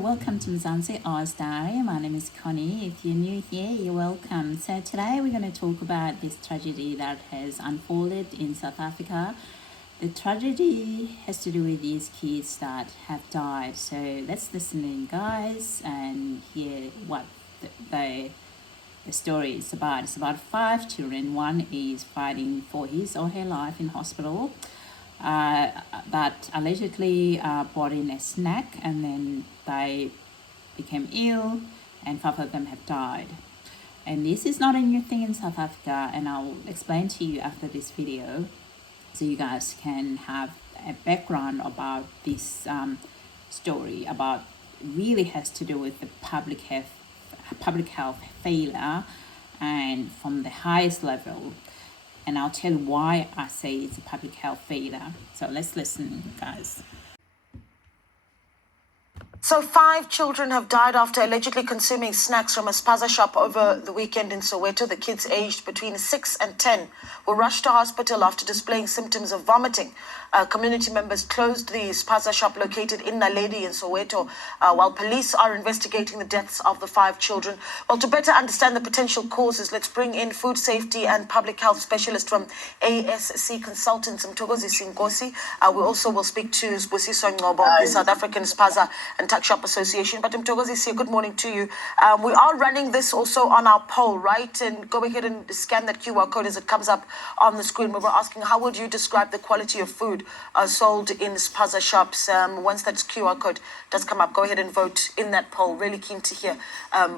welcome to MzansiOz Diary. My name is Connie. If you're new here, you're welcome. So today we're going to talk about this tragedy that has unfolded in South Africa. The tragedy has to do with these kids that have died. So let's listen in, guys, and hear what the story is about. It's about 5 children. One is fighting for his or her life in hospital. That allegedly brought in a snack, and then they became ill, and 5 of them have died. And this is not a new thing in South Africa, and I'll explain to you after this video so you guys can have a background about this story. About really has to do with the public health failure, and from the highest level. And I'll tell you why I say it's a public health failure. So let's listen, guys. So 5 children have died after allegedly consuming snacks from a spaza shop over the weekend in Soweto. The kids aged between 6 and 10 were rushed to hospital after displaying symptoms of vomiting. Community members closed the spaza shop located in Naledi in Soweto, while police are investigating the deaths of the 5 children. Well, to better understand the potential causes, let's bring in food safety and public health specialist from ASC Consultants, Mthokozisi Nkosi. We also will speak to Sibusiso Ngcobo, the South African Spaza and Tuck Shop Association. But Mthokozisi, good morning to you. We are running this also on our poll, right? And go ahead and scan that QR code as it comes up on the screen. We were asking, how would you describe the quality of food sold in spaza shops? Once that QR code does come up, go ahead and vote in that poll. Really keen to hear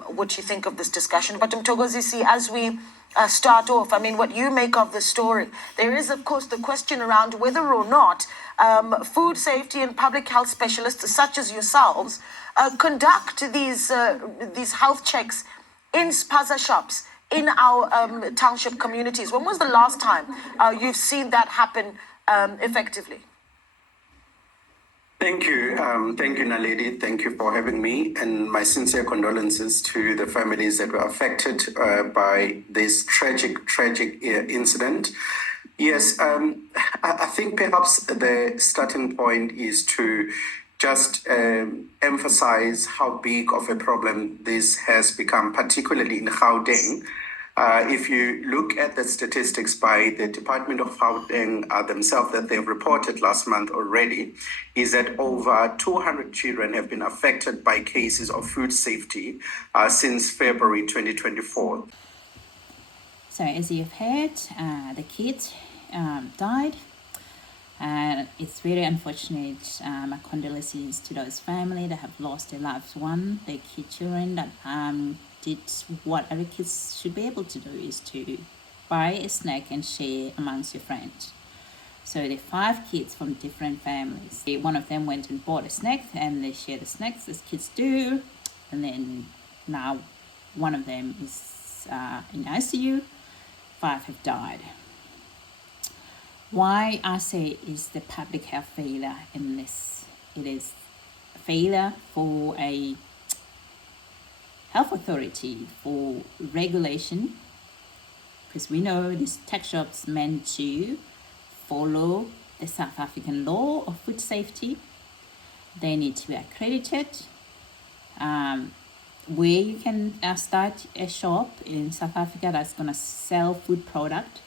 what you think of this discussion. But Mthokozisi, as we start off, I mean, what you make of the story, there is, of course, the question around whether or not food safety and public health specialists such as yourselves conduct these health checks in spaza shops in our township communities. When was the last time you've seen that happen effectively? Thank you, Naledi. Thank you for having me, and my sincere condolences to the families that were affected by this tragic incident. Yes, I think perhaps the starting point is to just emphasize how big of a problem this has become, particularly in Gauteng. If you look at the statistics by the Department of Gauteng themselves that they've reported last month already, is that over 200 children have been affected by cases of food safety since February 2024. So as you've heard, the kids died. And it's very unfortunate. My condolences to those families that have lost their loved one, their children that did what other kids should be able to do, is to buy a snack and share amongst your friends. So the 5 kids from different families. One of them went and bought a snack and they share the snacks as kids do. And then now one of them is in ICU. 5 have died. Why I say is the public health failure in this. It is a failure for a health authority for regulation, because we know these tech shops meant to follow the South African law of food safety. They need to be accredited. Where you can start a shop in South Africa that's going to sell food product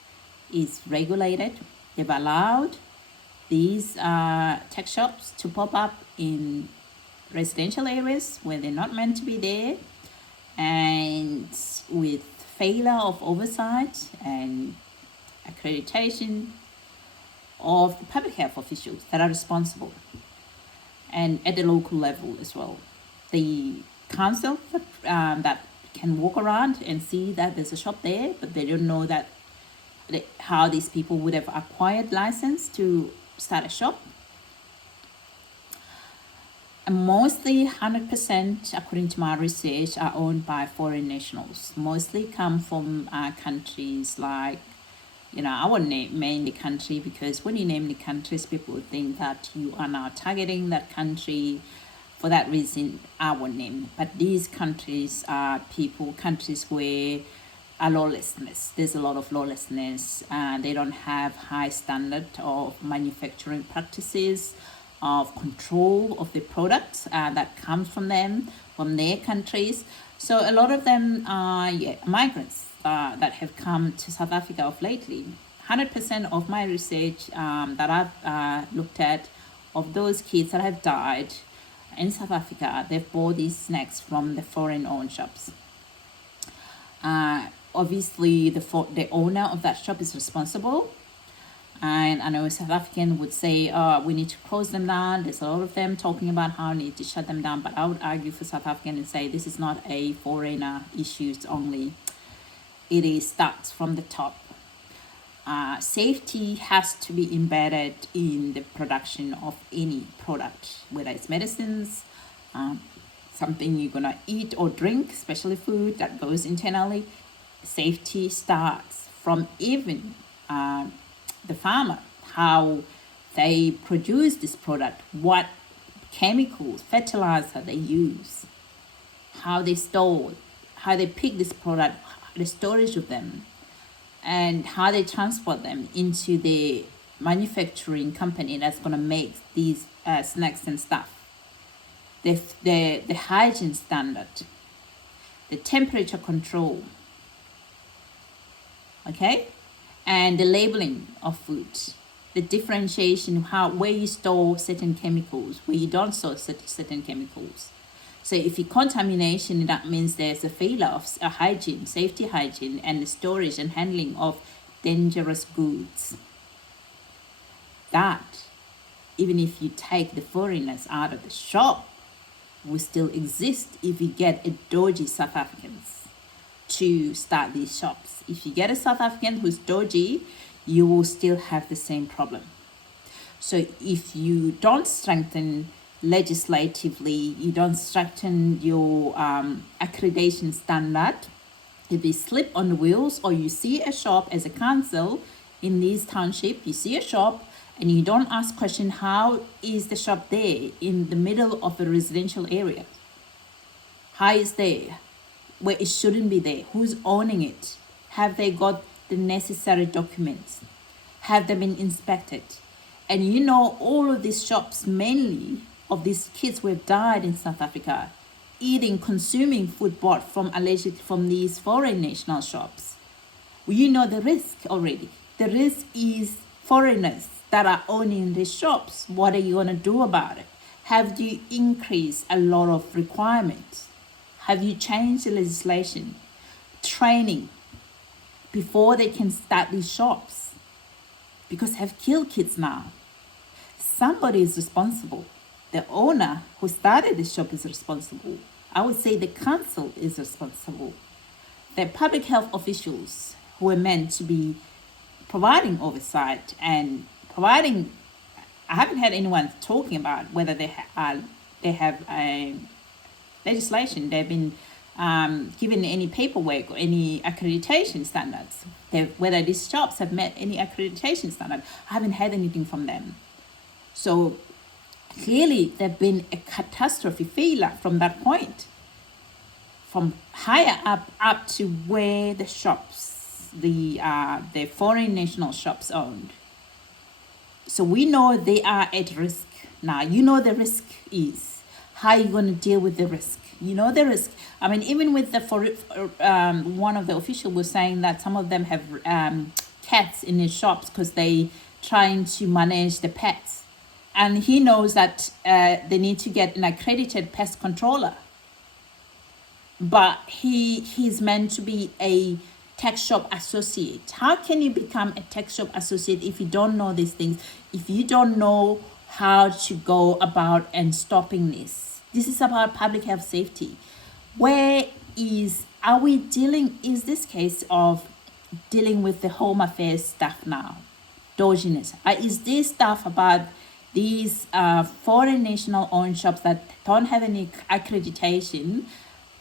is regulated. They've allowed these tech shops to pop up in residential areas where they're not meant to be there, and with failure of oversight and accreditation of the public health officials that are responsible, and at the local level as well. The council that can walk around and see that there's a shop there, but they don't know that how these people would have acquired license to start a shop. And mostly 100%, according to my research, are owned by foreign nationals. Mostly come from countries like, I won't name the country, because when you name the countries, people think that you are now targeting that country. For that reason, I won't name. But these countries are countries where are lawlessness. There's a lot of lawlessness. They don't have high standard of manufacturing practices. of control of the products that comes from them, from their countries. So a lot of them are migrants that have come to South Africa of lately. 100% of my research that I've looked at, of those kids that have died in South Africa, they've bought these snacks from the foreign-owned shops. Obviously, the owner of that shop is responsible. And I know South African would say, we need to close them down. There's a lot of them talking about how we need to shut them down. But I would argue for South African and say this is not a foreigner issue only. It starts from the top. Safety has to be embedded in the production of any product, whether it's medicines, something you're gonna eat or drink, especially food that goes internally. Safety starts from even the farmer, how they produce this product, what chemicals, fertilizer they use, how they store, how they pick this product, the storage of them, and how they transport them into the manufacturing company that's going to make these snacks and stuff. The hygiene standard, the temperature control, okay, and the labeling of food, the differentiation, where you store certain chemicals, where you don't store certain chemicals. So if you contamination, that means there's a failure of hygiene, safety hygiene, and the storage and handling of dangerous goods. That, even if you take the foreigners out of the shop, will still exist if you get a dodgy South Africans to start these shops. If you get a South African who's dodgy, you will still have the same problem. So if you don't strengthen legislatively, you don't strengthen your accreditation standard, if you slip on the wheels, or you see a shop as a council in this township, you see a shop and you don't ask question, how is the shop there in the middle of a residential area? How is there where it shouldn't be there? Who's owning it? Have they got the necessary documents? Have they been inspected? And you know, all of these shops, mainly of these kids who have died in South Africa, eating, consuming food bought from allegedly from these foreign national shops. Well, you know the risk already. The risk is foreigners that are owning these shops. What are you going to do about it? Have you increased a lot of requirements? Have you changed the legislation? Training before they can start these shops? Because have killed kids now. Somebody is responsible. The owner who started the shop is responsible. I would say the council is responsible. The public health officials who are meant to be providing oversight and providing, I haven't had anyone talking about whether they have a legislation. They've been given any paperwork or any accreditation standards. Whether these shops have met any accreditation standard, I haven't had anything from them. So clearly there've been a catastrophe failure from that point, from higher up to where the shops, the foreign national shops owned. So we know they are at risk. Now, you know the risk is. How are you going to deal with the risk? You know the risk. I mean, even with one of the officials was saying that some of them have cats in their shops because they trying to manage the pets. And he knows that they need to get an accredited pest controller. But he's meant to be a tech shop associate. How can you become a tech shop associate if you don't know these things? If you don't know how to go about and stopping this? This is about public health safety. Is this case of dealing with the home affairs stuff now? Dodginess. Is this stuff about these foreign national owned shops that don't have any accreditation?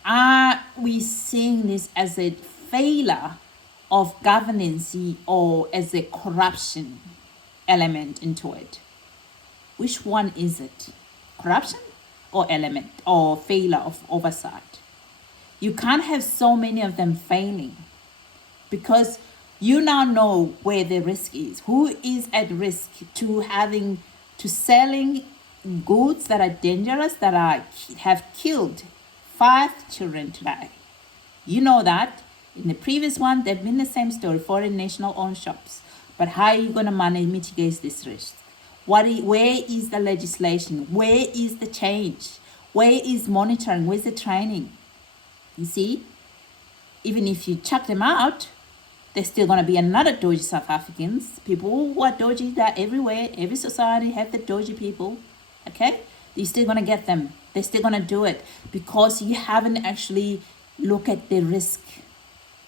Are we seeing this as a failure of governance or as a corruption element into it? Which one is it? Corruption or element or failure of oversight? You can't have so many of them failing, because you now know where the risk is. Who is at risk to selling goods that are dangerous that have killed 5 children today. You know that. In the previous one, they've been the same story, foreign national-owned shops. But how are you going to mitigate this risk? Where is the legislation? Where is the change? Where is monitoring? Where's the training? You see, even if you chuck them out, there's still going to be another dodgy South Africans. People who are dodgy, they're everywhere. Every society has the dodgy people. Okay? You're still going to get them. They're still going to do it because you haven't actually looked at the risk.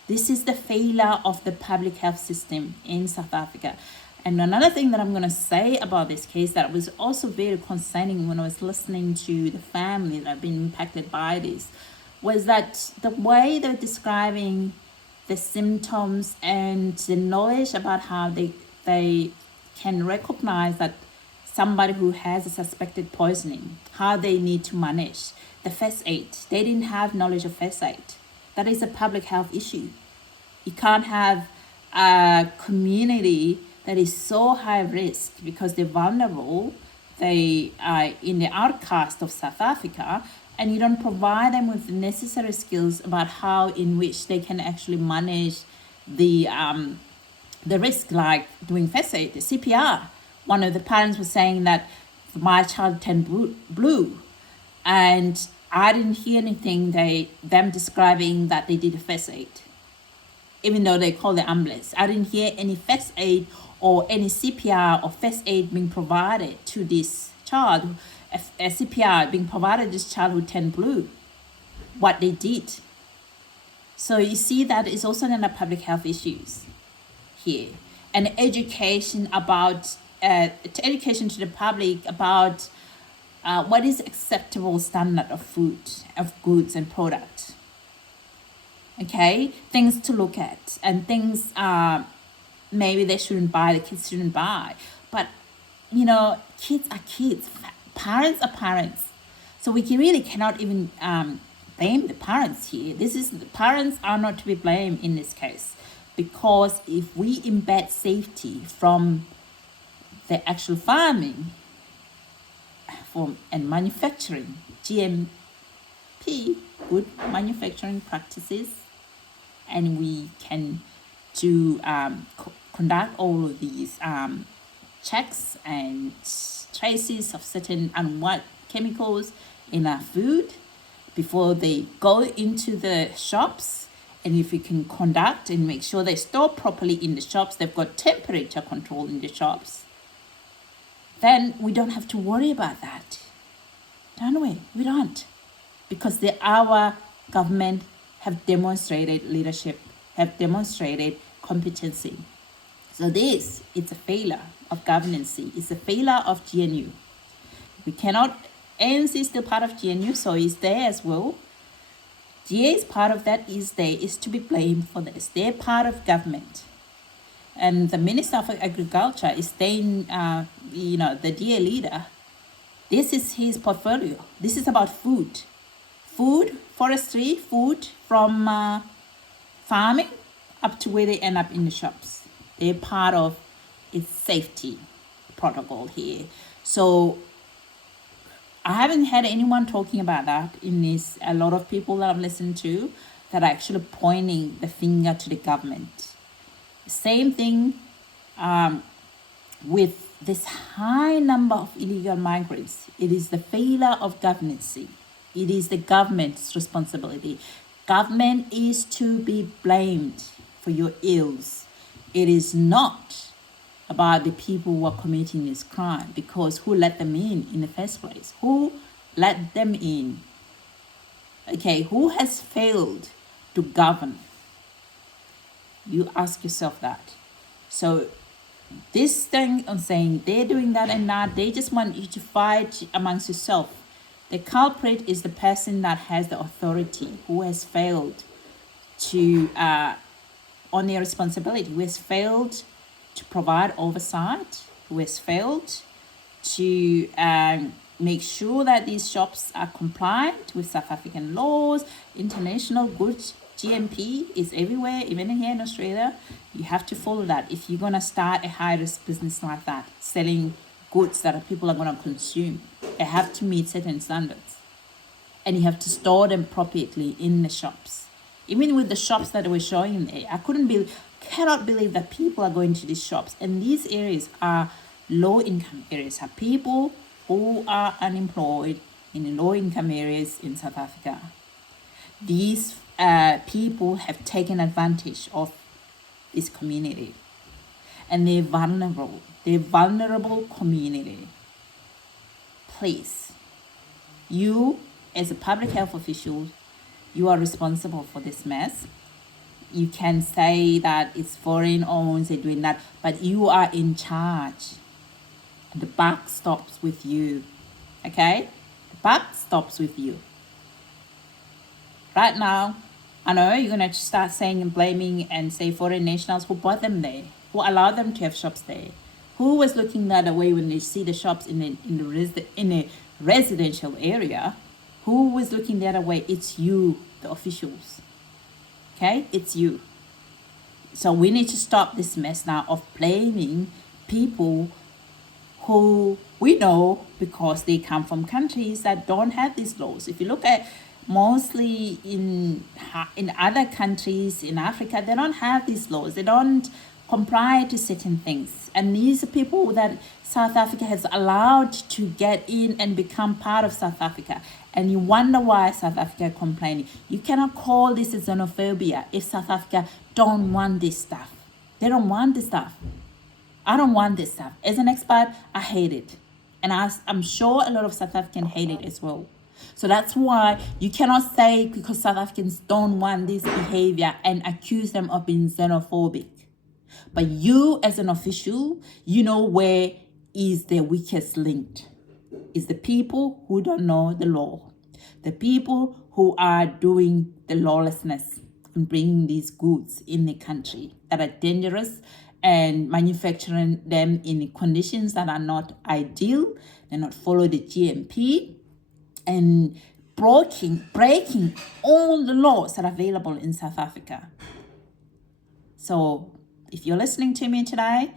This is the failure of the public health system in South Africa. And another thing that I'm going to say about this case that was also very concerning when I was listening to the family that have been impacted by this was that the way they're describing the symptoms and the knowledge about how they can recognize that somebody who has a suspected poisoning, how they need to manage the first aid. They didn't have knowledge of first aid. That is a public health issue. You can't have a community that is so high risk because they're vulnerable, they are in the outcast of South Africa, and you don't provide them with the necessary skills about how in which they can actually manage the risk, like doing first aid, the CPR. One of the parents was saying that my child turned blue, and I didn't hear anything them describing that they did a first aid, even though they call the ambulance. I didn't hear any first aid or any CPR or first aid being provided to this child, a CPR being provided to this child who turned blue, what they did. So you see that is also another public health issues here. And education about, education to the public about what is acceptable standard of food, of goods and products. Okay, things to look at and things maybe they shouldn't buy, the kids shouldn't buy. But, you know, kids are kids, parents are parents. So we really cannot even blame the parents here. The parents are not to be blamed in this case, because if we embed safety from the actual farming and manufacturing, GMP, good manufacturing practices, and we can do conduct all of these checks and traces of certain unwanted chemicals in our food before they go into the shops, and if we can conduct and make sure they store properly in the shops, they've got temperature control in the shops, then we don't have to worry about that, don't we? We don't, because our government have demonstrated leadership, have demonstrated competency. So this, it's a failure of governance. It's a failure of GNU. We cannot, ANC is still part of GNU, so it's there as well. GA is part of that, is to be blamed for this. They're part of government. And the Minister of Agriculture is staying, the DA leader. This is his portfolio. This is about food. Food, forestry, food from farming up to where they end up in the shops. They're part of its safety protocol here. So I haven't had anyone talking about that in this. A lot of people that I've listened to that are actually pointing the finger to the government. Same thing with this high number of illegal migrants. It is the failure of governance. It is the government's responsibility. Government is to be blamed for your ills. It is not about the people who are committing this crime, because who let them in the first place? Who let them in? Okay, who has failed to govern? You ask yourself that. So this thing on saying they're doing that and that, they just want you to fight amongst yourself. The culprit is the person that has the authority, who has failed to, on their responsibility, who has failed to provide oversight, who has failed to make sure that these shops are compliant with South African laws, international goods. GMP is everywhere, even here in Australia. You have to follow that if you're going to start a high-risk business like that, selling goods that people are going to consume. They have to meet certain standards. And you have to store them appropriately in the shops. Even with the shops that were showing there, cannot believe that people are going to these shops. And these areas are low-income areas, are people who are unemployed in low-income areas in South Africa. These people have taken advantage of this community. And they're vulnerable. They're vulnerable community. Please, you as a public health official, you are responsible for this mess. You can say that it's foreign owned, they're doing that, but you are in charge. The buck stops with you. Okay? The buck stops with you. Right now, I know you're going to start saying and blaming and say foreign nationals who brought them there, who allowed them to have shops there. Who was looking the other way when they see the shops in a residential area? Who was looking the other way? It's you, the officials. Okay? It's you. So we need to stop this mess now of blaming people who we know because they come from countries that don't have these laws. If you look at mostly in other countries in Africa, they don't have these laws. They don't comply to certain things. And these are people that South Africa has allowed to get in and become part of South Africa. And you wonder why South Africa is complaining. You cannot call this a xenophobia if South Africa don't want this stuff. They don't want this stuff. I don't want this stuff. As an expert, I hate it. And I'm sure a lot of South Africans hate it as well. So that's why you cannot say because South Africans don't want this behavior and accuse them of being xenophobic. But you as an official, you know where is the weakest link. It's the people who don't know the law. The people who are doing the lawlessness and bringing these goods in the country that are dangerous and manufacturing them in conditions that are not ideal. They're not follow the GMP and breaking all the laws that are available in South Africa. So if you're listening to me today,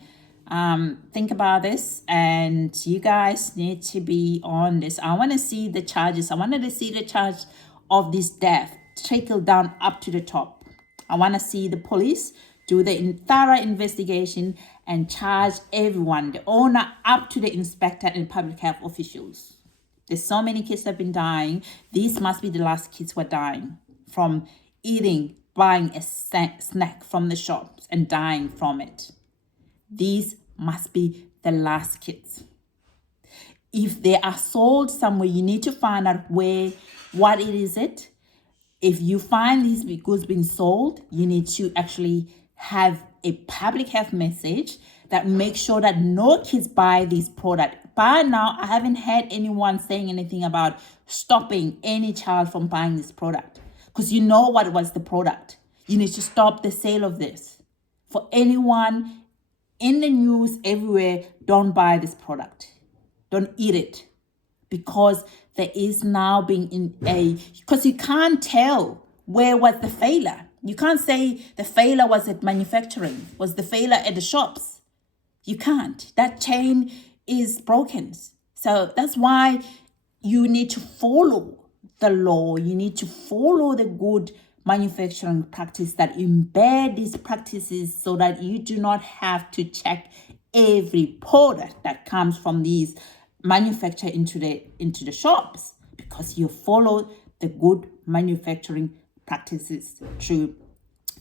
think about this, and you guys need to be on this. I want to see the charges. I wanted to see the charge of this death trickle down up to the top. I want to see the police do the thorough investigation and charge everyone, the owner up to the inspector and public health officials. There's so many kids that have been dying. These must be the last kids who are dying from buying a snack from the shops and dying from it. These must be the last kids. If they are sold somewhere, you need to find out what it is. If you find these goods being sold, you need to actually have a public health message that makes sure that no kids buy this product. By now, I haven't heard anyone saying anything about stopping any child from buying this product, because you know what was the product. You need to stop the sale of this. For anyone in the news everywhere, don't buy this product. Don't eat it, because there is now because you can't tell where was the failure. You can't say the failure was at manufacturing, was the failure at the shops. You can't. That chain is broken. So that's why you need to follow the law. You need to follow the good manufacturing practice that embed these practices so that you do not have to check every product that comes from these manufactured into the shops, because you follow the good manufacturing practices through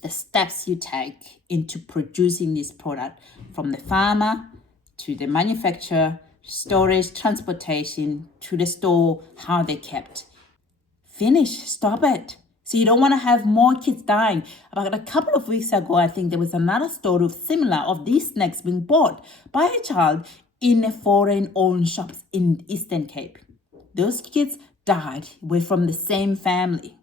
the steps you take into producing this product, from the farmer to the manufacturer, storage, transportation, to the store, how they kept. Finish, stop it. So you don't want to have more kids dying. About a couple of weeks ago, I think there was another story similar of these snacks being bought by a child in a foreign-owned shops in Eastern Cape. Those kids died, were from the same family.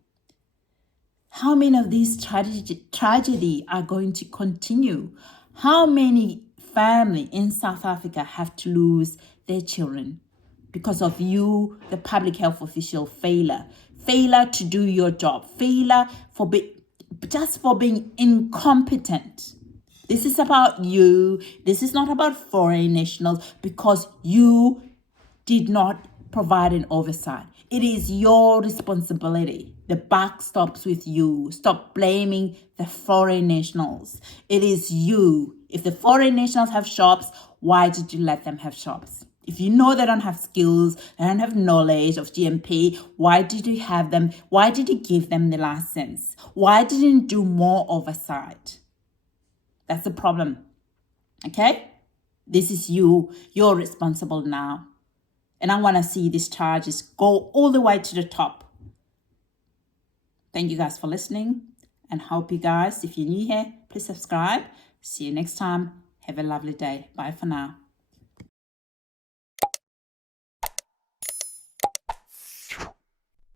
How many of these tragedy are going to continue? How many families in South Africa have to lose their children because of you, the public health official, failure to do your job, failure for being incompetent? This is about you. This is not about foreign nationals, because you did not provide an oversight. It is your responsibility. The buck stops with you. Stop blaming the foreign nationals. It is you. If the foreign nationals have shops, why did you let them have shops? If you know they don't have skills, they don't have knowledge of GMP, why did you have them? Why did you give them the license? Why didn't you do more oversight? That's the problem. Okay? This is you. You're responsible now. And I want to see these charges go all the way to the top. Thank you guys for listening, and hope you guys, if you're new here, please subscribe. See you next time. Have a lovely day. Bye for now.